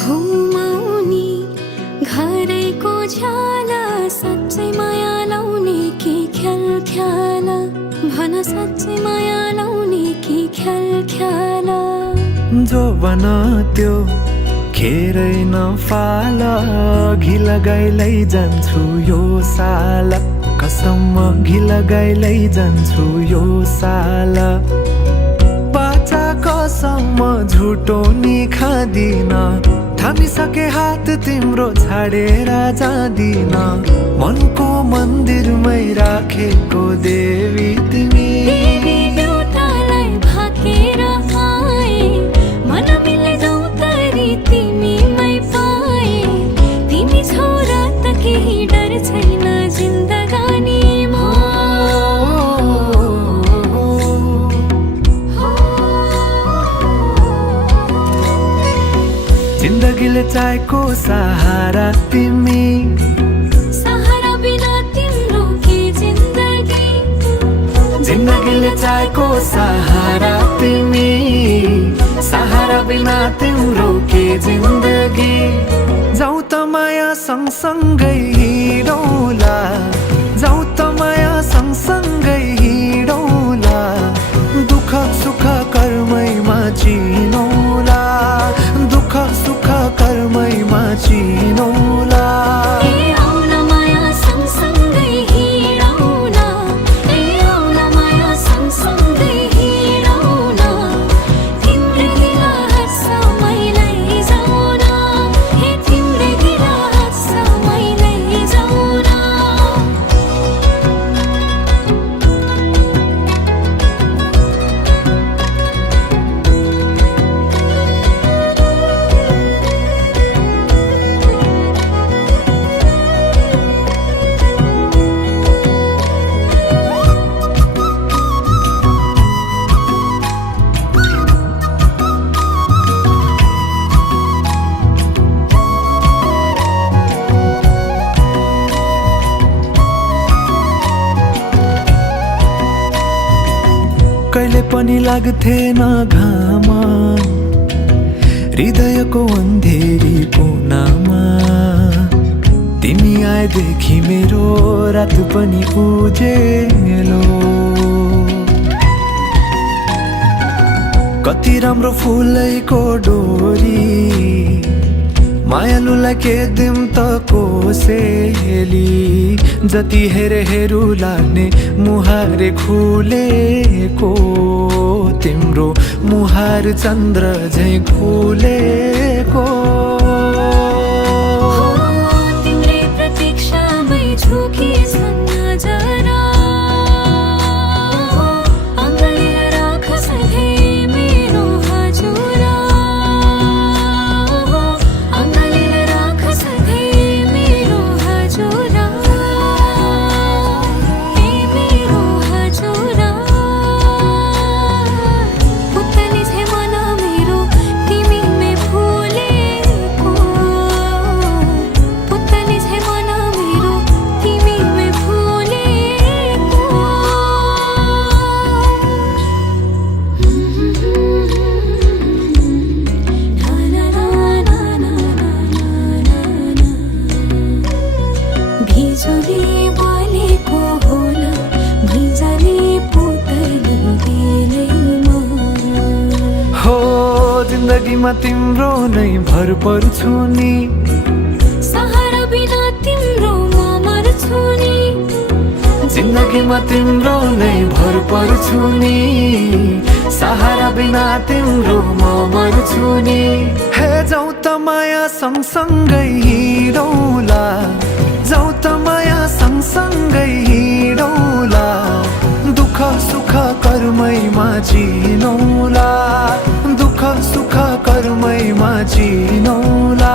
घुमाउने घरैको झ्याला साँच्चै माया लाउने कि ख्याल ख्याला भन साँच्चै माया लाउने कि ख्याल ख्याला जो बन त्यो खेरै नफाला घि लगाइलै जान्छु यो साला कसम घि लगाइलै जान्छु यो साला बाचा कसम झुटो नि खादिन थामिसके हात तिम्रो छाडेर जादिन मनको मन्दिरमै राखेको देवी तिमी देउतालाई भाकेर आए मन मिले जाउँ तरी तिमीमै पाए तिमी छोरा त केही डर छैन जिन्दगानीमा जिन्दगीले चाहेको सहारा तिमी सहारा बिना तिम्रो के जिन्दगी जिन्दगीले चाहेको सहारा तिमी सहारा बिना तिम्रो के जिन्दगी जाऊ त माया सँगसँगै हिँडौला जाऊ त माया सँगसँगै हिँडौला दुःख सुख कर्मैमा चिनौला दुःख सुख कर्मैमा चिनौला कहिले पनि लाग्थेन घाम हृदयको अन्धेरी कुनामा तिमी आएदेखि मेरो रात पनि उजेलो कति राम्रो फुलैको डोरी मायालुलाई के दिम त कोसेली जति हेरे हेरु लाग्ने मुहारे खुलेको तिम्रो मुहार चन्द्र झैं खुलेको तिम्रै प्रतीक्षामै झुकिएछन् नजरा अङ्गालेर राख सधैँ मेरो हजुरा अङ्गालेर राख सधैँ मेरो हजुरा ए मेरो हजुरा पुतली छे मन मेरो तिमीमै फुलेको पुतली छे मन मेरो तिमीमै फुलेको बिजुली बलेको होला भिजाले पुतली बेलैमा हो जिन्दगीमा तिम्रो नै भर पर्छु नि सहारा बिना तिम्रो म मर्छु नि जिन्दगीमा तिम्रो नै भर पर्छु नि सहारा बिना तिम्रो म मर्छु नि हे जाऊ त माया सँगसँगै हिँडौला जाऊ त माया सँगसँगै हिँडौला दुःख सुख कर्मैमा चिनौला दुःख सुख कर्मैमा चिनौला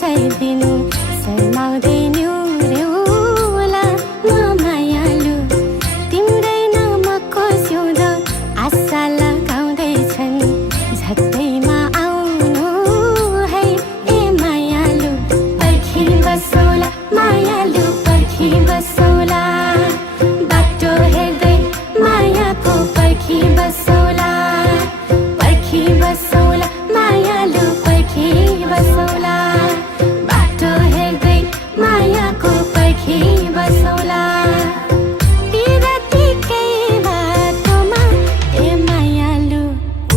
बजाइदिनु शर्माउँदैन्यु रेउला म मायालु तिम्रै नामको सिउँदो आशा लगाउँदैछन् झट्टैमा आउनु है ए मायालु पर्खी बसौला मायालु पर्खी बसौला बाटो हेर्दै मायाको पर्खी बसौला पर्खी बसौला मायालु पर्खी बसौला बाटो हेर्दै मायाको पर्खी बसौला बिरातीकै बाटोमा ए मायालु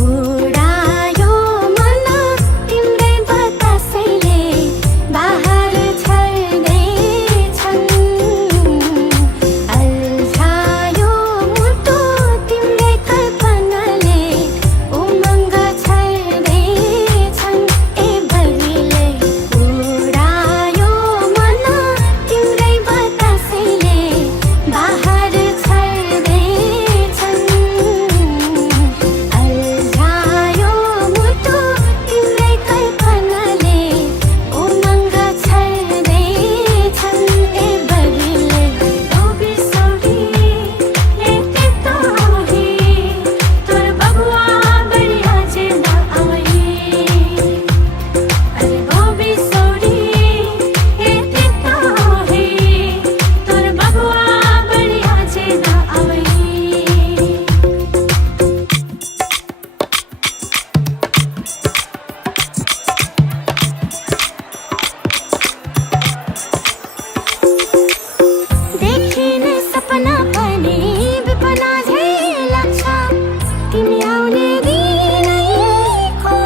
उडायो मन तिम्रै बतासैले बाहर छर्दैछन् अल्झायो मुटु तिम्रै कल्पनाले उमङ्ग छर्दैछन् ए बरिले उडायो मन तिम्रै बतासैले बाहर छर्दैछन् अल्झायो मुटु तिम्रै कल्पनाले उमङ्ग छर्दैछन् ए बरिले बिसौरी यति तोही तोर बबुआ बढिया जेल आवै अरे ओ बिसौरी यति तोही तोर बबुआ बढिया जेल आवै देखिने सपना पनि विपना झै लाग्छ तिमी आउने दिनैको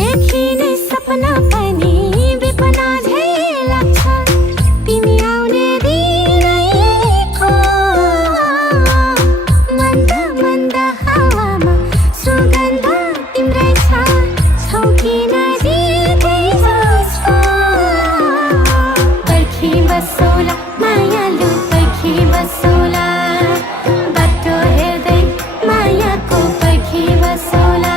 देखिने सपना पनि विपना झै लाग्छ तिमी आउने दिनैको मन्द मन्द हावामा सुगन्ध तिम्रै छ छौ किन जित्दै जस्तो पर्खी बसौला मायालु पर्खी बसौला बाटो हेर्दै मायाको पर्खी बसौला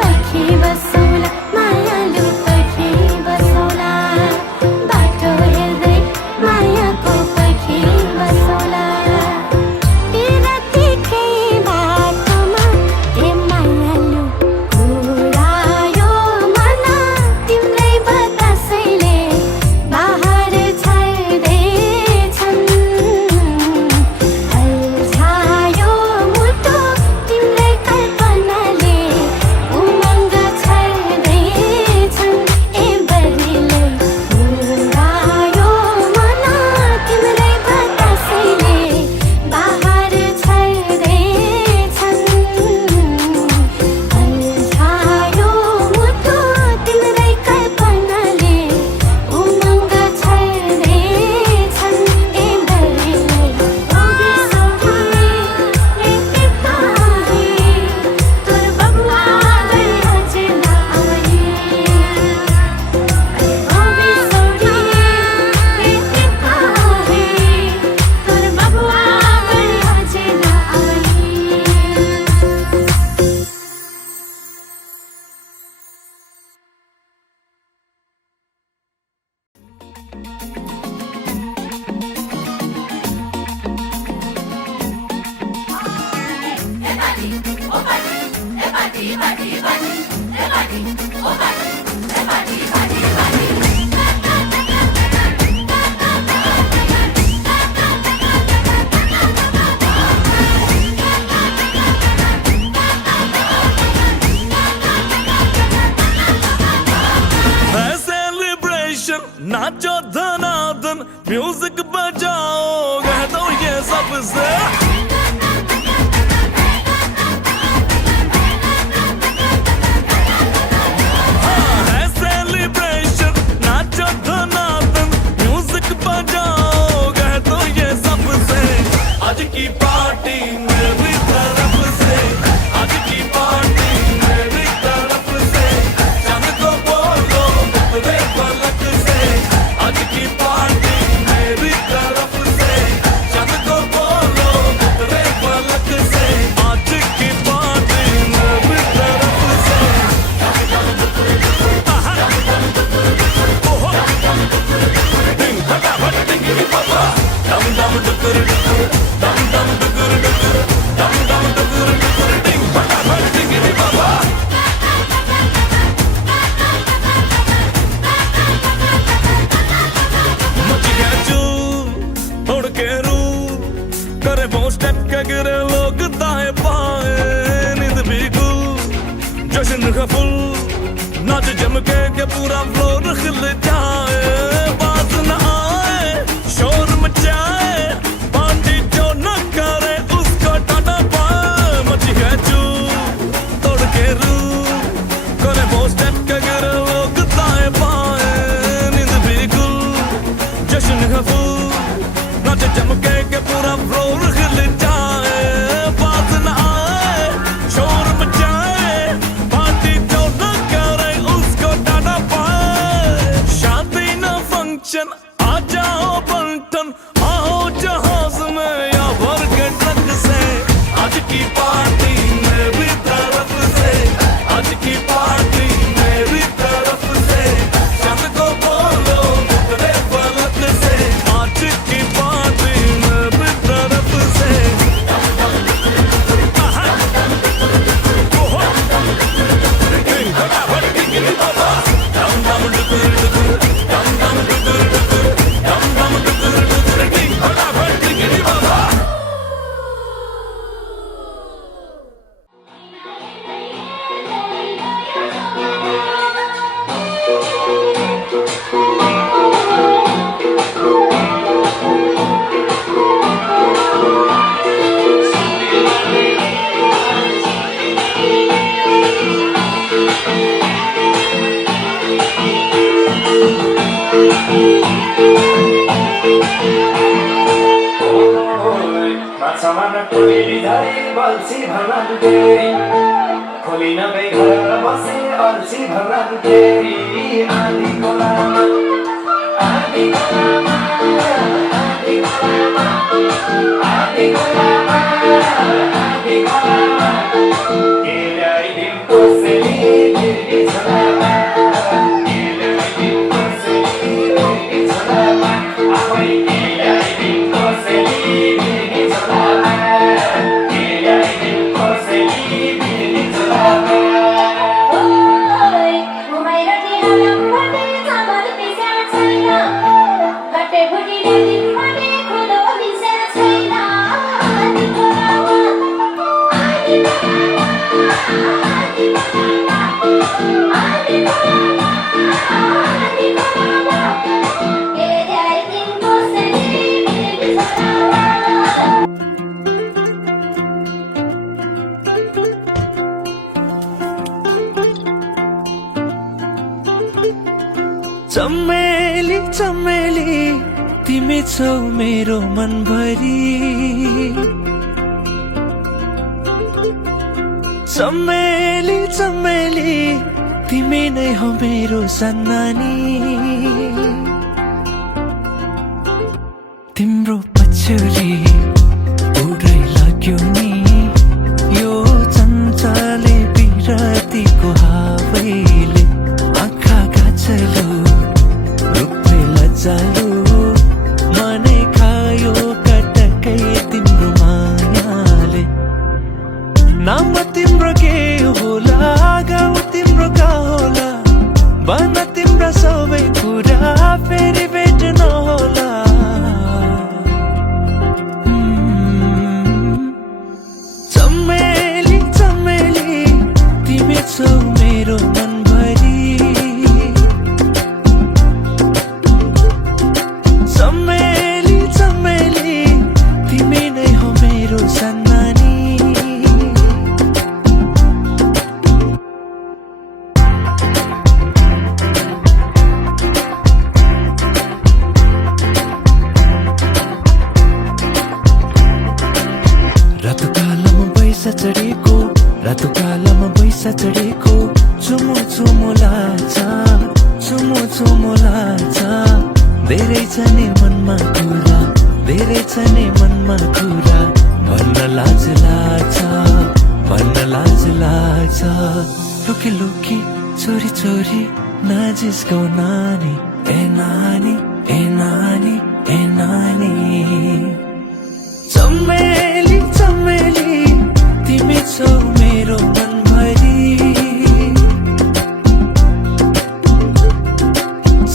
पर्खी बसौला मायालु पर्खी बसौला बाटो हेर्दै मायाको पर्खी बसौला बिरातीकै बाटोमा ए मायालु उडायो मन तिम्रै बतासैले बाहर छर्दैछन् अल्झायो मुटु तिम्रै कल्पनाले उमङ्ग छर्दैछन् ए बरिले उडायो मन तिम्रै बतासैले बाहर छर्दैछन् अल्झायो मुटु तिम्रै कल्पनाले उमङ्ग छर्दैछन् ए बरिले बिसौरी यति तोही तोर बबुआ बढिया जेल आवै अरे ओ बिसौरी यति तोही तोर बबुआ बढिया जेल आवै है सेलिब्रेशन नाचो धनाधन म्यूजिक बजाओ कह दो ये सबसे है सेलिब्रेशन नाचो धनाधन म्यूजिक बजाओ कह दो ये सबसे आज की पार्टी मेरी तरफ से आज की पार्टी मेरी तरफ से चंद को बोलो उतरे पलक से आज की पार्टी मेरी जश्न है फुल नाच जम के पूरा फ्लोर खिल जाए बात न आए शोर मचाए पार्टी जो न करे उसको टाटा पाए मची है चू तोड़ के रू करे वो स्टेप के गिर लोग दाए पाए नींद बिल्कुल जश्न है फुल नाच जम के पूरा फ्लोर खिल जाए बात न आए शोर मचाए पार्टी जो न करे उसको टाटा पाए शादी न फंक्शन आ जाओ बंटन आओ जहाज में या भर के ट्रक से आज की पार्टी मेरी तरफ से आज की पार्टी मेरी तरफ से चंद को बोलो मुकरे फलक से आज की पार्टी मेरी तरफ से माछामा टोली धरी बल्छी भर्लान्थे खोली नभई घर बसे अल्छी भर्लान्थे आँधी खोलामा आँधी खोलामा आँधी खोलामा आँधी खोलामा आँधी खोलामा के ल्याइदिम कोसेली बिर्गी छोलामा के ल्याइदिम कोसेली बिर्गी छोलामा आफै के ल्याइदिम कोसेली बिर्गी छोलामा के ल्याइदिम कोसेली बिर्गी छोलामा ओइ घुमाएर दिहालम भने चामल पिस्या छैन घटे फुटीले दिन भने खुलो मिस्या छैन आँधी खोलामा आँधी खोलामा आँधी खोलामा आँधी खोलामा आँधी खोलामा के ल्याइदिम कोसेली बिर्गी छोलामा चमेली चमेली तिमी छौ मेरो मनभरि चमेली चमेली तिमी नै हो मेरो सन्नानी तिम्रो पछ्यौरी उडै लाग्यो नि यो चञ्चले बिरतीको हावैले आँखा गाछलो रूपले लजालो मनै खायो कटकै तिम्रो मायाले नाम तिम्रो के होला गाउँ तिम्रो का होला भन तिम्रो सबै कुरा फेरि भेट्न होला चमेली चमेली तिमी छौ मेरो मनभरि चमेली चमेली तिमी नै हो मेरो सन्नानी रातो कालामा बैसा चढेको चुमो चुमो लाग्छ चुमो चुमो लाग्छ धेरै छ नि मनमा कुरा धेरै छ नि मनमा कुरा भन्न लाज लाग्छ भन्न लाज लाग्छ लुकी लुकी चोरी चोरी नजिस्कौ नानी ए नानी ए नानी ए नानी चमेली चमेली तिमी छौ मेरो मनभरि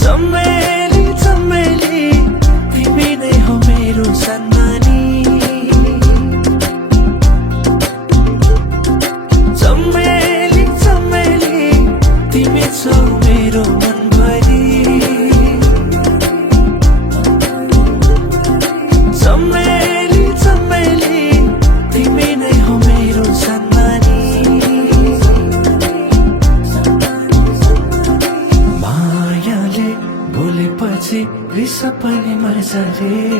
चमेली चमेली तिमी नै हो मेरो सन्नानी चमेली चमेली रिस पनि मर्छ रे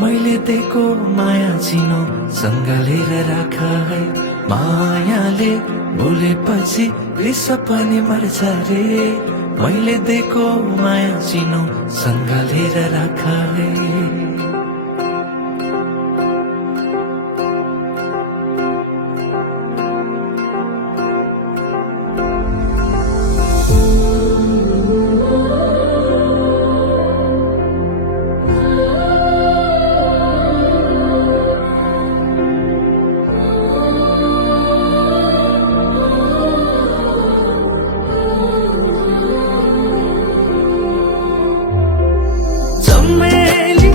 मैले दिएको माया चिनो सँगलेर राख है मायाले भुलेपछि रिस पनि मर्छ रे मैले दिएको माया चिनो सँगलेर राख है चमेली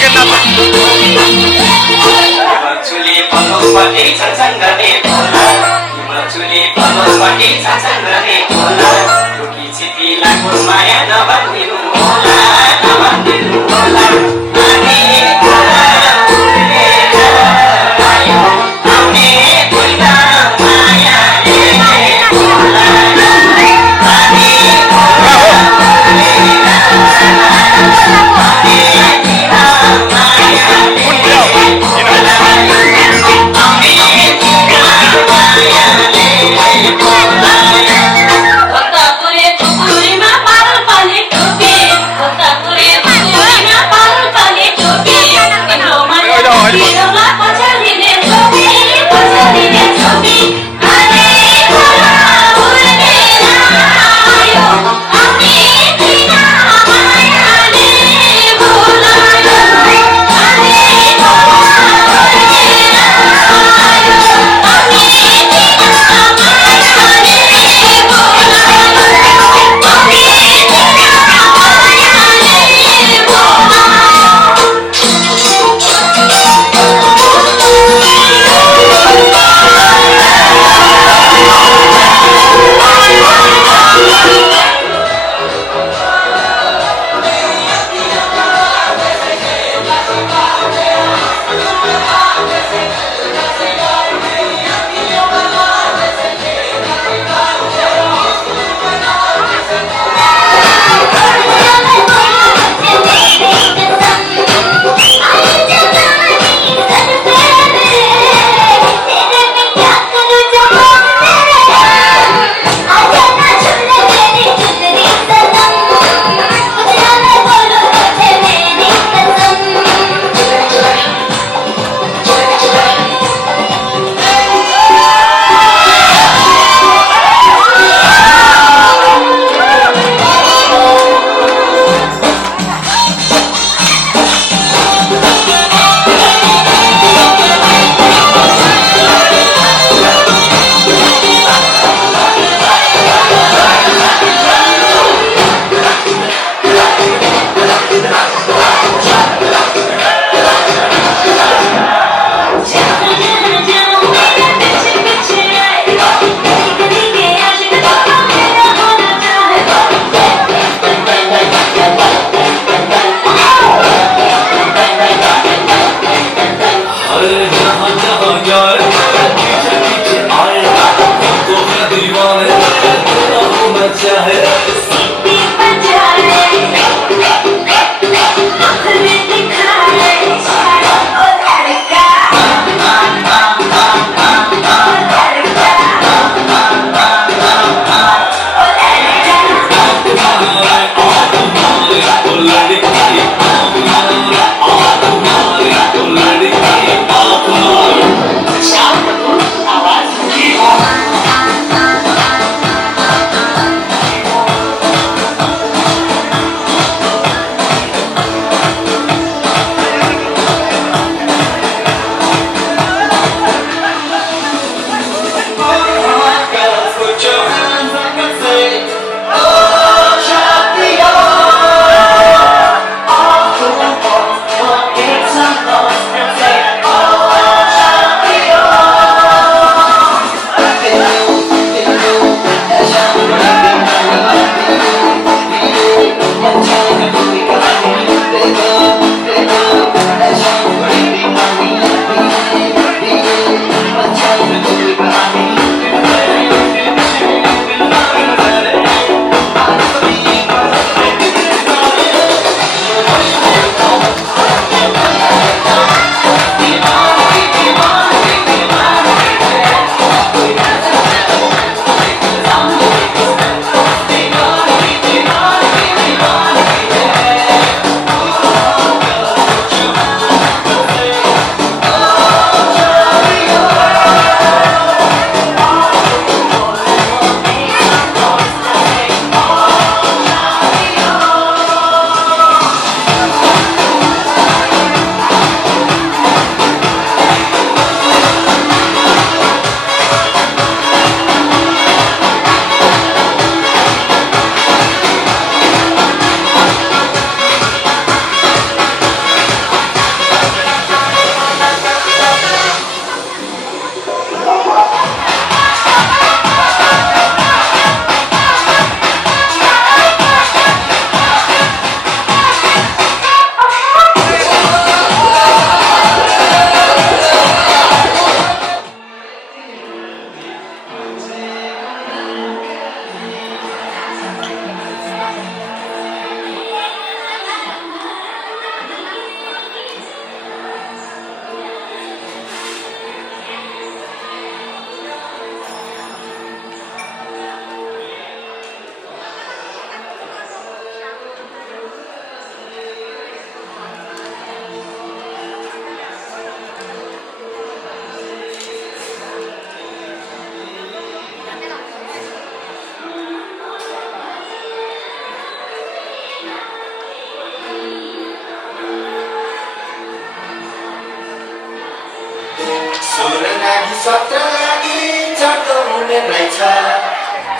फर्केर नाच्छ बच्चुले पल्लोपट्टि छन्छन् गर्ने खोला बच्चुले पल्लोपट्टि छन्छन् गर्ने खोला टोकी छिपिलाको माया नभनिदिनु होला नभनिदिनु होला हामी खोला उडेर आयो आउने कोइला मायाले खोला हामी खोला उडेर भक्तपुरे टुकुरीमा पारल पानी टोपी भक्तपुरे सत्र लागि चढ्दो हुने रहेछ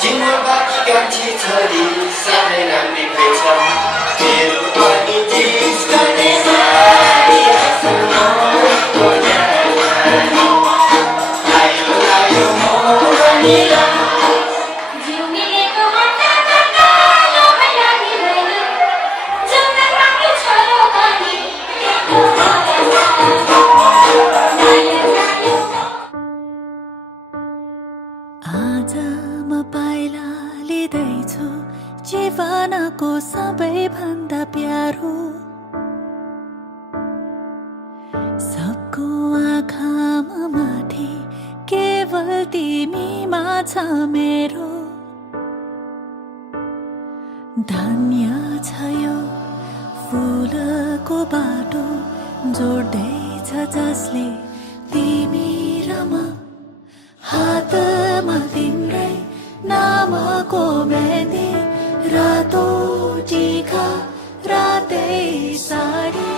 जिम्मा बाँकी कान्छी छोरी सानै राम्री भएछ मेरो पनि जिस गर्ने सारी आयो आयो मोहनीला जिउ मिलेको हट्टा हट्टा लोभै लागिँदैन जाउँ राख्नु छोरो पनि आज म पाइला लिँदैछु जीवनको सबैभन्दा प्यारो सबको आँखामा माथि केवल तिमीमा छ मेरो धन्य छ यो फुलको बाटो जोड्दैछ जसले तिमी र म हातमा तिम्रै नामको मेहन्दी रातो टीका रातै साडी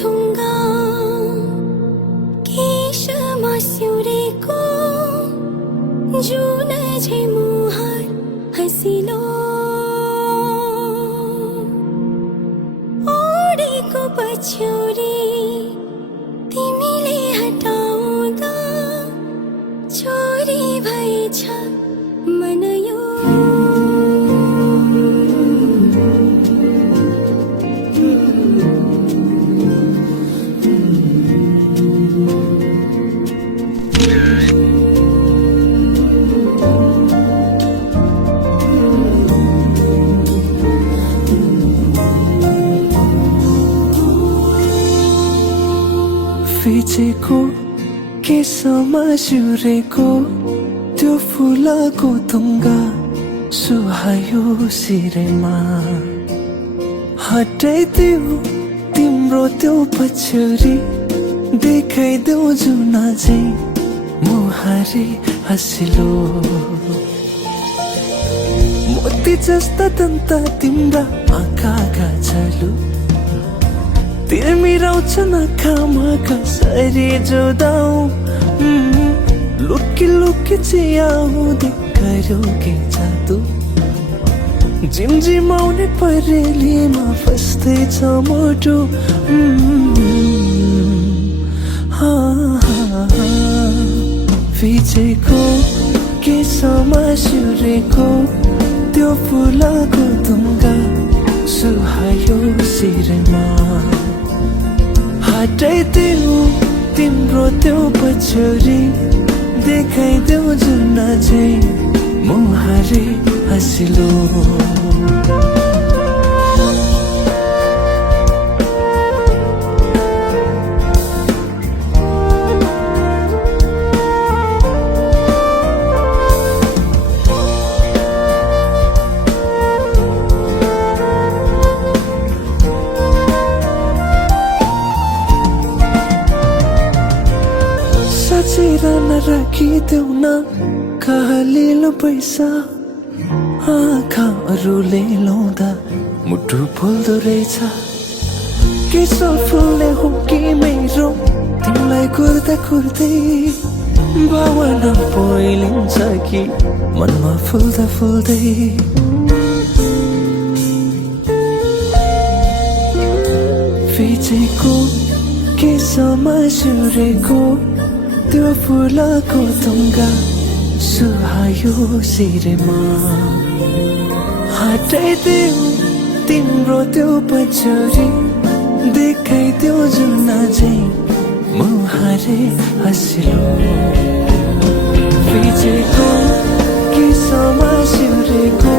थुङ्गा केशमा सिउरेको जुन झै मुहार हँसिलो ओडेको पछ्यौरी तिमीले हटाउँदा चोरी भएछ मन यो फिचेको केसमा सिउरेको त्यो फुलको थुङ्गा सुहायो सिरेमा हटाइदेऊ तिम्रो त्यो पछ्यौरी देखाइदेऊ जुना चाहिँ मुहारी हँसिलो मोती जस्ता दन्त तिम्रा आँखाका छलु तिर्मिराउँछन् आँखामा कसरी जोदाऊ लुकी लुकी चियाउँदै गर्यो के जादु झिमझिमाउने परेलीमा फस्दैछ मोटो फिचेको केसमा सिउरेको त्यो फुलको थुङ्गा सुहायो सिरमा हटाइदेऊ तिम्रो त्यो पछ्यौरी देखाइदेऊ जुन चाहिँ मुहारी हँसिलो नराखिदेऊ न कलिलो पैसा आँखाहरूले लाउँदा मुटु फुल्दो रहेछ के सफलले हो कि मेरो तिमीलाई कुर्दा कुर्दै भावना पहिलिन्छ कि मनमा फुल्दा फुल्दै फिचेको केसमा सिउरेको त्यो फुलको थुङ्गा सुहायो सिरेमा हटाइदेऊ तिम्रो त्यो पछ्यौरी देखाइदेऊ जुन चाहिँ मुहारी हँसिलो फिचेको केसमा सिउरेको